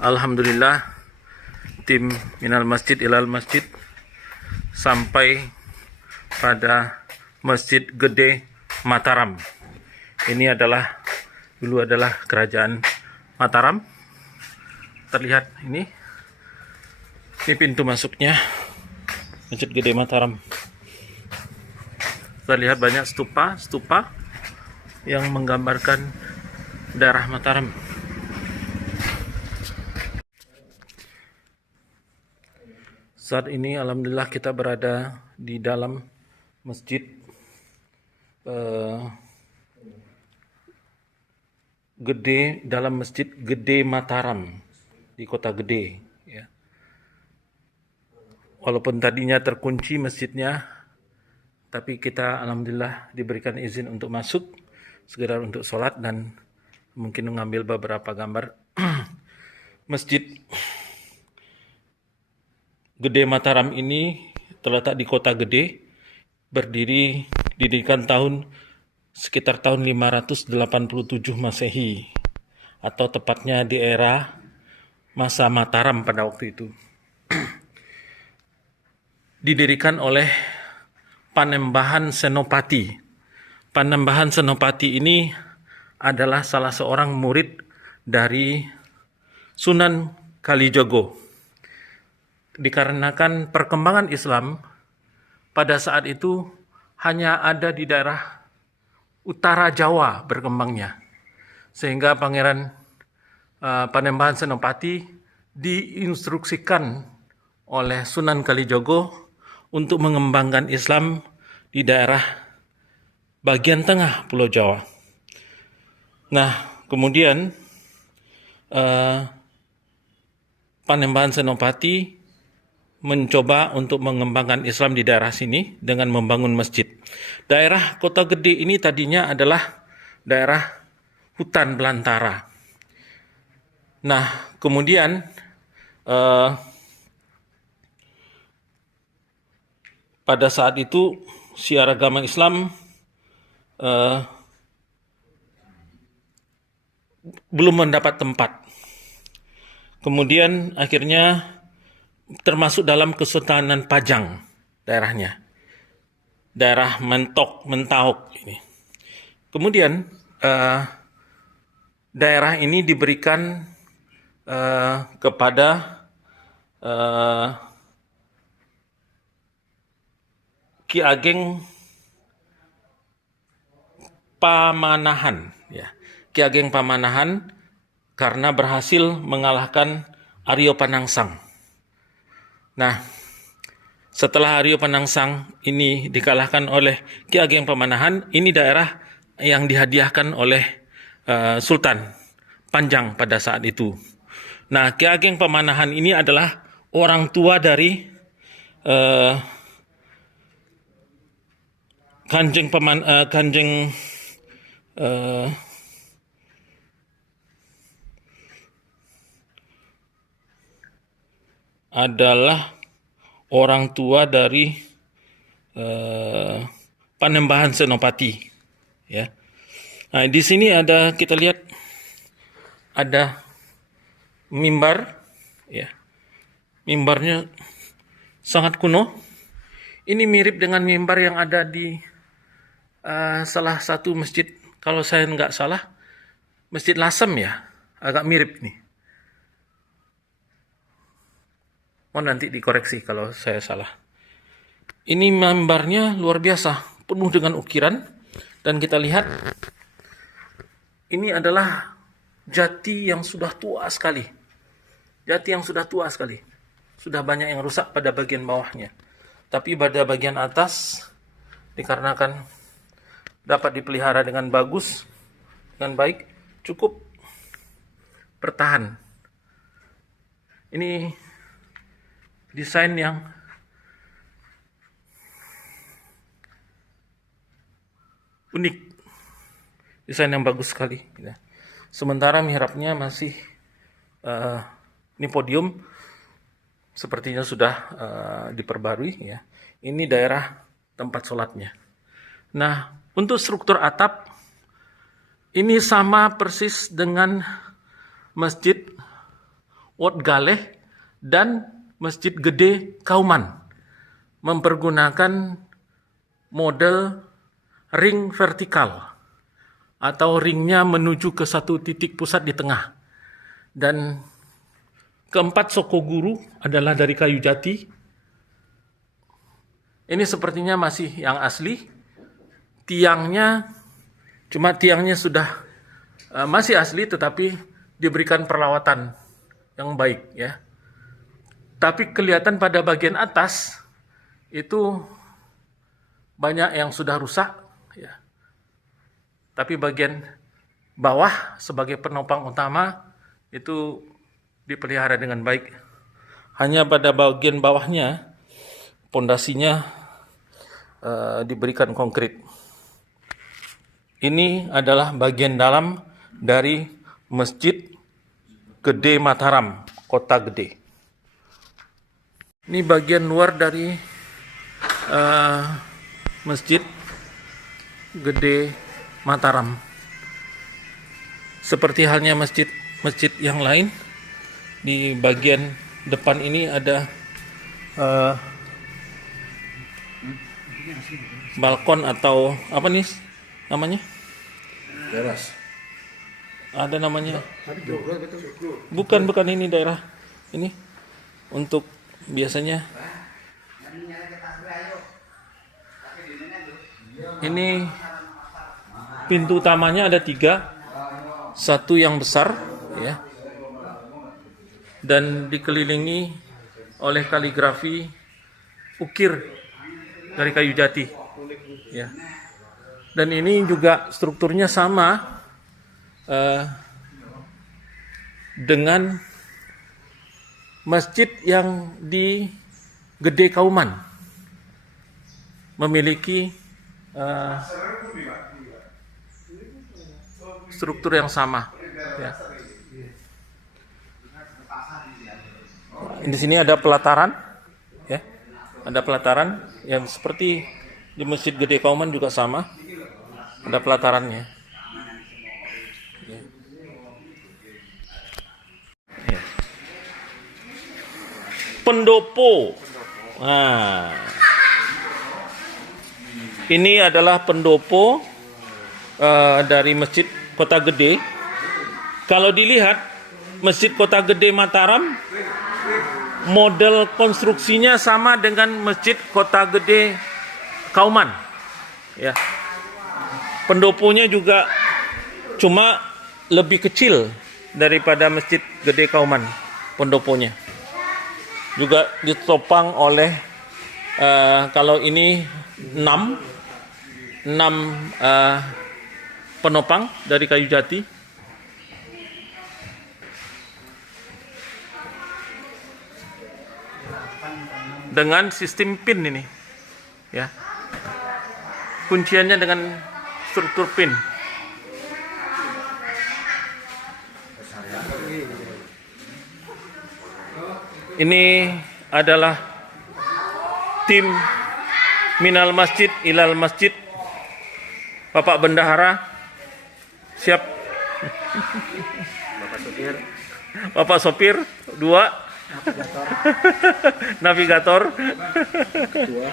Alhamdulillah, tim Minal Masjid Ilal Masjid sampai pada Masjid Gede Mataram. Ini dulu adalah kerajaan Mataram. Terlihat ini pintu masuknya Masjid Gede Mataram. Terlihat banyak stupa yang menggambarkan daerah Mataram. Saat ini alhamdulillah kita berada di dalam masjid Masjid Gede Mataram di Kota Gede, ya. Walaupun tadinya terkunci masjidnya, tapi kita alhamdulillah diberikan izin untuk masuk, sekedar untuk sholat dan mungkin mengambil beberapa gambar. Masjid Gede Mataram ini terletak di Kota Gede, didirikan sekitar tahun 587 Masehi, atau tepatnya di era masa Mataram pada waktu itu. Didirikan oleh Panembahan Senopati. Panembahan Senopati ini adalah salah seorang murid dari Sunan Kalijogo. Dikarenakan perkembangan Islam pada saat itu hanya ada di daerah utara Jawa berkembangnya, sehingga Pangeran Panembahan Senopati diinstruksikan oleh Sunan Kalijogo untuk mengembangkan Islam di daerah bagian tengah Pulau Jawa. Nah, kemudian Panembahan Senopati mencoba untuk mengembangkan Islam di daerah sini dengan membangun masjid. Daerah Kota Gede ini tadinya adalah daerah hutan belantara. Nah, kemudian pada saat itu syiar agama Islam belum mendapat tempat. Kemudian akhirnya termasuk dalam Kesultanan Pajang daerahnya, daerah Mentauk ini. Kemudian daerah ini diberikan kepada Ki Ageng Pamanahan, ya. Ki Ageng Pamanahan karena berhasil mengalahkan Aryo Panangsang. Nah, setelah Aryo Panangsang ini dikalahkan oleh Ki Ageng Pamanahan, ini daerah yang dihadiahkan oleh Sultan Panjang pada saat itu. Nah, Ki Ageng Pamanahan ini adalah orang tua dari adalah orang tua dari Panembahan Senopati, ya. Nah, di sini kita lihat ada mimbar, ya. Mimbarnya sangat kuno. Ini mirip dengan mimbar yang ada di salah satu masjid, kalau saya nggak salah, Masjid Lasem, ya. Agak mirip nih. Mau nanti dikoreksi kalau saya salah. Ini mimbarnya luar biasa, penuh dengan ukiran, dan kita lihat ini adalah jati yang sudah tua sekali. Jati yang sudah tua sekali. Sudah banyak yang rusak pada bagian bawahnya. Tapi pada bagian atas dikarenakan dapat dipelihara dengan bagus, dengan baik, cukup bertahan. Ini desain yang unik, desain yang bagus sekali. Sementara mihrabnya masih ini podium sepertinya sudah diperbarui, ya. Ini daerah tempat sholatnya. Nah, untuk struktur atap ini sama persis dengan Masjid Wat Galeh, dan Masjid Gede Kauman, mempergunakan model ring vertikal atau ringnya menuju ke satu titik pusat di tengah. Dan keempat Sokoguru adalah dari kayu jati. Ini sepertinya masih yang asli. Tiangnya sudah masih asli, tetapi diberikan perawatan yang baik, ya. Tapi kelihatan pada bagian atas itu banyak yang sudah rusak, ya. Tapi bagian bawah sebagai penopang utama itu dipelihara dengan baik. Hanya pada bagian bawahnya pondasinya diberikan konkrit. Ini adalah bagian dalam dari Masjid Gede Mataram, Kota Gede. Ini bagian luar dari Masjid Gede Mataram. Seperti halnya masjid yang lain, di bagian depan ini ada balkon atau apa nih namanya? Teras. Ada namanya. Bukan ini daerah ini untuk biasanya. Ini pintu utamanya ada 3, satu yang besar, ya, dan dikelilingi oleh kaligrafi ukir dari kayu jati, ya. Dan ini juga strukturnya sama dengan masjid yang di Gede Kauman, memiliki struktur yang sama, ya. Di sini ada pelataran, ya, ada pelataran yang seperti di Masjid Gede Kauman juga sama, ada pelatarannya. Ya. Ya. Pendopo. Nah, ini adalah pendopo dari Masjid Kota Gede. Kalau dilihat Masjid Kota Gede Mataram, model konstruksinya sama dengan Masjid Kota Gede Kauman, ya. Pendoponya juga cuma lebih kecil daripada Masjid Gede Kauman. Pendoponya juga ditopang oleh kalau ini 6 penopang dari kayu jati. Dengan sistem pin ini, ya. Kunciannya dengan struktur pin. Ini adalah tim Minal Masjid Ilal Masjid. Bapak Bendahara siap. Bapak sopir 2. Navigator. Ketua.